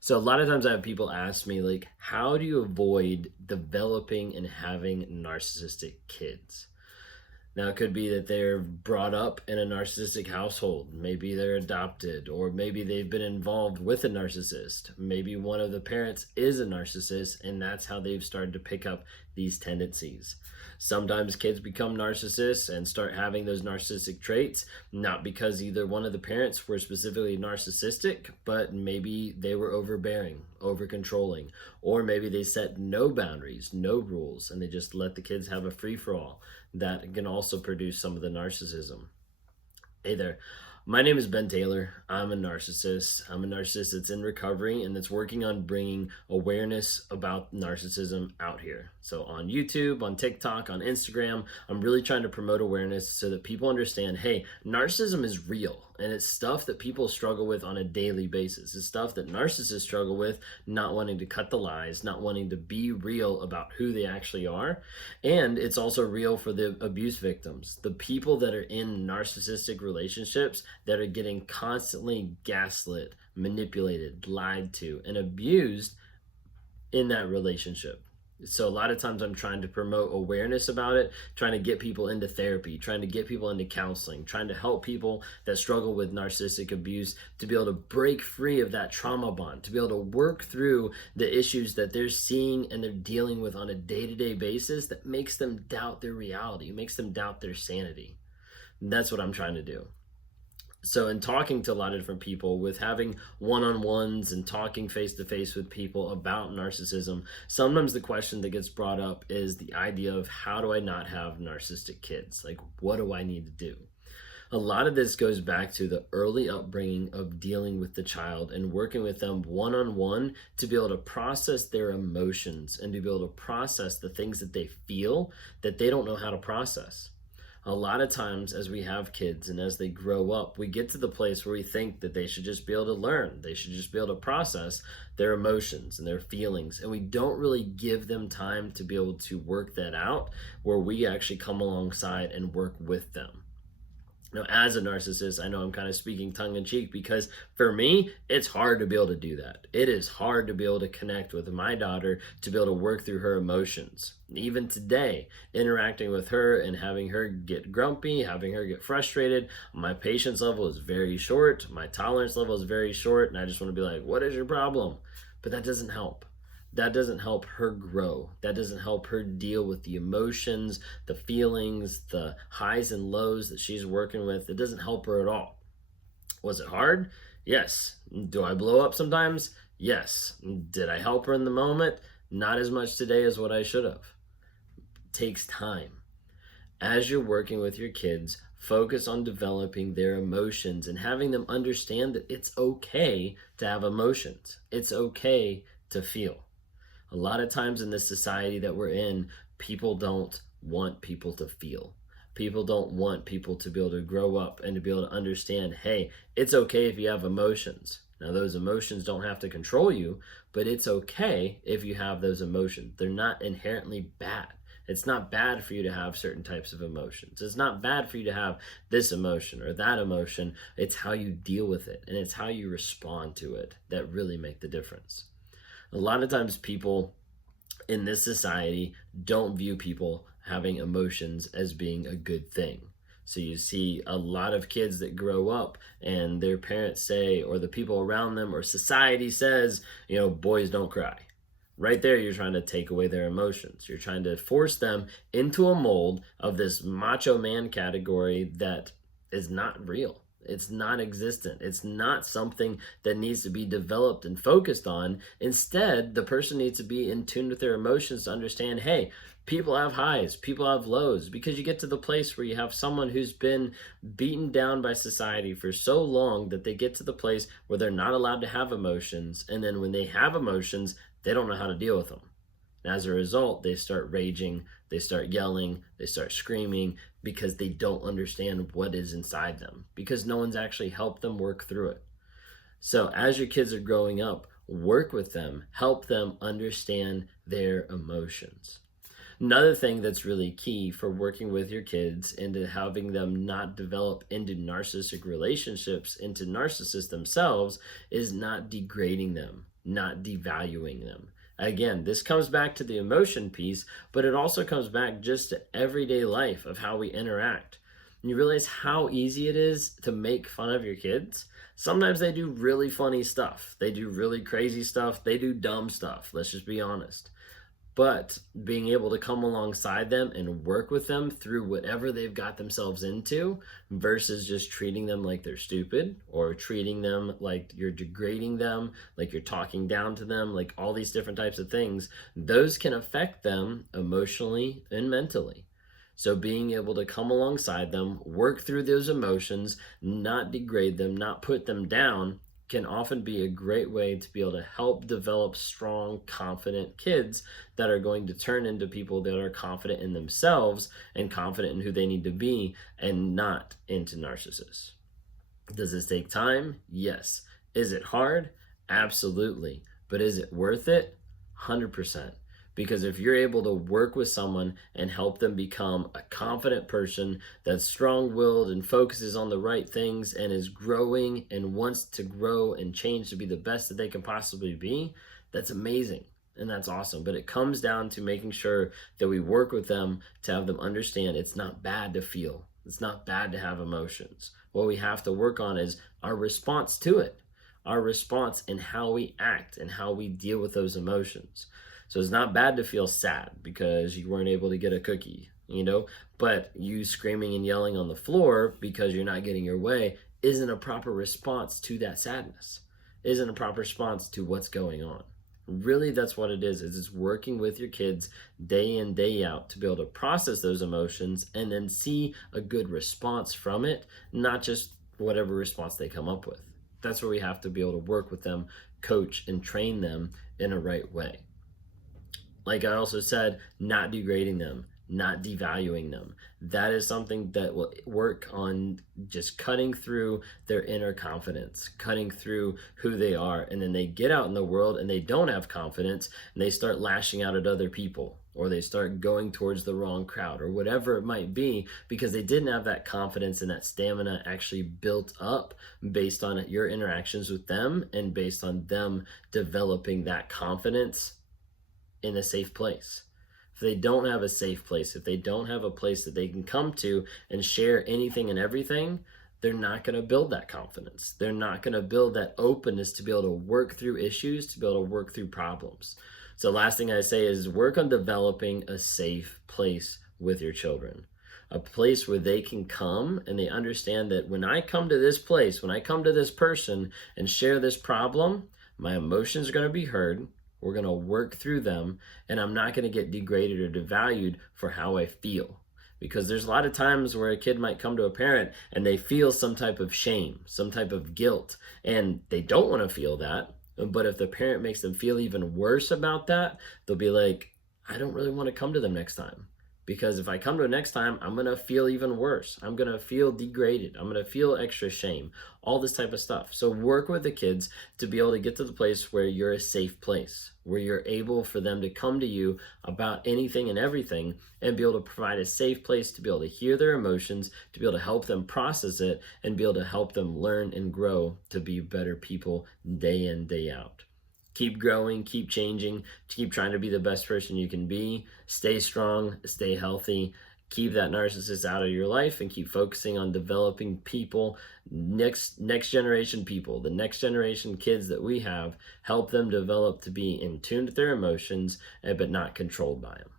So a lot of times I have people ask me, like, how do you avoid developing and having narcissistic kids? Now, it could be that they're brought up in a narcissistic household. Maybe they're adopted, or maybe they've been involved with a narcissist. Maybe one of the parents is a narcissist, and that's how they've started to pick up these tendencies. Sometimes kids become narcissists and start having those narcissistic traits, not because either one of the parents were specifically narcissistic, but maybe they were overbearing, over controlling, or maybe they set no boundaries, no rules, and they just let the kids have a free for all. That can also produce some of the narcissism. Hey there. My name is Ben Taylor. I'm a narcissist. I'm a narcissist that's in recovery and that's working on bringing awareness about narcissism out here. So on YouTube, on TikTok, on Instagram, I'm really trying to promote awareness so that people understand, hey, narcissism is real and it's stuff that people struggle with on a daily basis. It's stuff that narcissists struggle with, not wanting to cut the lies, not wanting to be real about who they actually are. And it's also real for the abuse victims, the people that are in narcissistic relationships that are getting constantly gaslit, manipulated, lied to, and abused in that relationship. So a lot of times I'm trying to promote awareness about it, trying to get people into therapy, trying to get people into counseling, trying to help people that struggle with narcissistic abuse to be able to break free of that trauma bond, to be able to work through the issues that they're seeing and they're dealing with on a day-to-day basis that makes them doubt their reality, makes them doubt their sanity. And that's what I'm trying to do. So in talking to a lot of different people, with having one-on-ones and talking face-to-face with people about narcissism, sometimes the question that gets brought up is the idea of, how do I not have narcissistic kids? Like, what do I need to do? A lot of this goes back to the early upbringing of dealing with the child and working with them one-on-one to be able to process their emotions and to be able to process the things that they feel that they don't know how to process. A lot of times as we have kids and as they grow up, we get to the place where we think that they should just be able to learn. They should just be able to process their emotions and their feelings. And we don't really give them time to be able to work that out, where we actually come alongside and work with them. Now, as a narcissist, I know I'm kind of speaking tongue-in-cheek because for me, it's hard to be able to do that. It is hard to be able to connect with my daughter, to be able to work through her emotions. Even today, interacting with her and having her get grumpy, having her get frustrated, my patience level is very short, my tolerance level is very short, and I just want to be like, what is your problem? But that doesn't help. That doesn't help her grow. That doesn't help her deal with the emotions, the feelings, the highs and lows that she's working with. It doesn't help her at all. Was it hard? Yes. Do I blow up sometimes? Yes. Did I help her in the moment? Not as much today as what I should have. It takes time. As you're working with your kids, focus on developing their emotions and having them understand that it's okay to have emotions. It's okay to feel. A lot of times in this society that we're in, people don't want people to feel. People don't want people to be able to grow up and to be able to understand, hey, it's okay if you have emotions. Now, those emotions don't have to control you, but it's okay if you have those emotions. They're not inherently bad. It's not bad for you to have certain types of emotions. It's not bad for you to have this emotion or that emotion. It's how you deal with it, and it's how you respond to it that really make the difference. A lot of times people in this society don't view people having emotions as being a good thing. So you see a lot of kids that grow up and their parents say, or the people around them or society says, boys don't cry. Right there, you're trying to take away their emotions. You're trying to force them into a mold of this macho man category that is not real. It's not existent. It's not something that needs to be developed and focused on. Instead, the person needs to be in tune with their emotions to understand, hey, people have highs, people have lows, because you get to the place where you have someone who's been beaten down by society for so long that they get to the place where they're not allowed to have emotions. And then when they have emotions, they don't know how to deal with them. And as a result, they start raging, they start yelling, they start screaming because they don't understand what is inside them, because no one's actually helped them work through it. So as your kids are growing up, work with them, help them understand their emotions. Another thing that's really key for working with your kids into having them not develop into narcissistic relationships, into narcissists themselves, is not degrading them, not devaluing them. Again, this comes back to the emotion piece, but it also comes back just to everyday life of how we interact. And you realize how easy it is to make fun of your kids. Sometimes they do really funny stuff. They do really crazy stuff. They do dumb stuff. Let's just be honest. But being able to come alongside them and work with them through whatever they've got themselves into versus just treating them like they're stupid or treating them like you're degrading them, like you're talking down to them, like all these different types of things, those can affect them emotionally and mentally. So being able to come alongside them, work through those emotions, not degrade them, not put them down, can often be a great way to be able to help develop strong, confident kids that are going to turn into people that are confident in themselves and confident in who they need to be and not into narcissists. Does this take time? Yes. Is it hard? Absolutely. But is it worth it? 100%. Because if you're able to work with someone and help them become a confident person that's strong-willed and focuses on the right things and is growing and wants to grow and change to be the best that they can possibly be, that's amazing and that's awesome. But it comes down to making sure that we work with them to have them understand it's not bad to feel. It's not bad to have emotions. What we have to work on is our response to it, our response and how we act and how we deal with those emotions. So it's not bad to feel sad because you weren't able to get a cookie, but you screaming and yelling on the floor because you're not getting your way isn't a proper response to that sadness, isn't a proper response to what's going on. Really, that's what it is it's working with your kids day in, day out to be able to process those emotions and then see a good response from it, not just whatever response they come up with. That's where we have to be able to work with them, coach and train them in a right way. Like I also said, not degrading them, not devaluing them. That is something that will work on just cutting through their inner confidence, cutting through who they are. And then they get out in the world and they don't have confidence and they start lashing out at other people or they start going towards the wrong crowd or whatever it might be because they didn't have that confidence and that stamina actually built up based on your interactions with them and based on them developing that confidence in a safe place. If they don't have a safe place, if they don't have a place that they can come to and share anything and everything, they're not going to build that confidence. They're not going to build that openness to be able to work through issues, to be able to work through problems. So last thing I say is work on developing a safe place with your children. A place where they can come and they understand that when I come to this place, when I come to this person and share this problem, my emotions are going to be heard. We're going to work through them, and I'm not going to get degraded or devalued for how I feel. Because there's a lot of times where a kid might come to a parent and they feel some type of shame, some type of guilt, and they don't want to feel that. But if the parent makes them feel even worse about that, they'll be like, I don't really want to come to them next time. Because if I come to it next time, I'm going to feel even worse. I'm going to feel degraded. I'm going to feel extra shame, all this type of stuff. So work with the kids to be able to get to the place where you're a safe place, where you're able for them to come to you about anything and everything and be able to provide a safe place to be able to hear their emotions, to be able to help them process it and be able to help them learn and grow to be better people day in, day out. Keep growing, keep changing, keep trying to be the best person you can be. Stay strong, stay healthy, keep that narcissist out of your life and keep focusing on developing people, next generation people, the next generation kids that we have, help them develop to be in tune with their emotions, but not controlled by them.